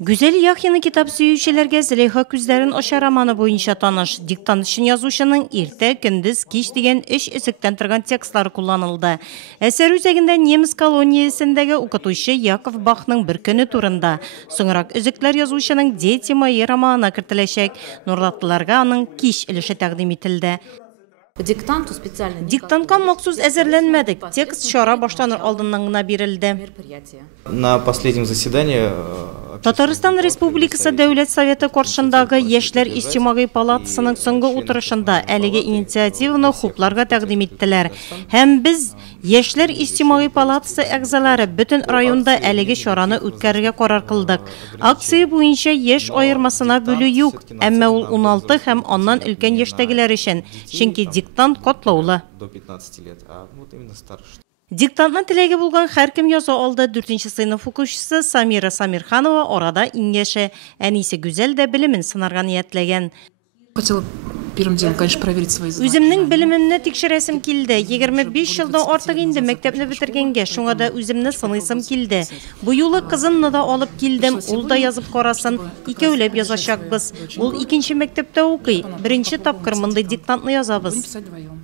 Güzel Яхина kitap süyüşçilerge Züleyha Küzler'in Oşa romanı boyunca tanış. Diktant için yazuşının irte, gündüz, kiş degen üç üsükten turgan tekstları kullanıldı. Eser üzeginde Nemis koloniyasındaki okutuşu Yakov Bach'ның bir günü turunda. Soňrak üzükler yazuşının Дети мои romanına kirtileşek. Nurlatlılarga anın kiş ilişi təqdim etildi. Диктантка махсус әзерленмәдек. Текст шара башланыр алдыннан гына бирелде. На последнем заседании Татарстан Республикасы Дәүләт Советы каршындагы Яшьләр иҗтимагый палатасының соңгы утырышында әлеге инициативаны хупларга тәкъдим иттеләр. Һәм без Яшьләр иҗтимагый палатасы әгъзалары бөтен районда әлеге чараны үткәрергә карар кылдык. Акция буенча яшь аермасына бүлү юк, әмма ул 16 һәм аннан өлкән яшьтәгеләр өчен, чөнки диктант катлаулы. до 15 лет, а вот именно старше. Диктантны теләге булган һәркем яза алды. 4-нче сыйныф укучысы Самира Самирханова орада иң яше, әнисе Гүзәл дә белемен сынарга ниятләгән. Хотела первым делом, конечно, проверить свои знания. Үземнең белемемне тикшерәсем килде. 25 елдан артык инде мәктәпне бетергәнгә, шуңа да үземне сынайсым килде. Бу юлы кызымны да алып килдем. Ул да язып карасын. Икәүләп язачакбыз. Ул 2нче мәктәптә укый. 1нче тапкыр мондай диктантны язабыз. Писать вдвоем.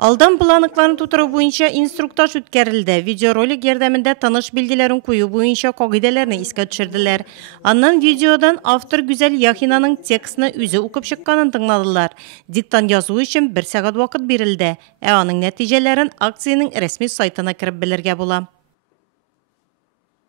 Алдан планыкларын тутыру буенча инструктаж үткәрелде. Видеоролик ярдәмендә таныш билгеләрен кую буенча кагыйдәләрне искә төшерделәр. Аннан видеодан автор Гүзәл Яхинаның текстны үзе укып чыкканын тыңладылар. Диктант язу өчен 1 сәгать вакыт бирелде. Аның нәтиҗәләрен акциянең рәсми сайтына кирип белергә була.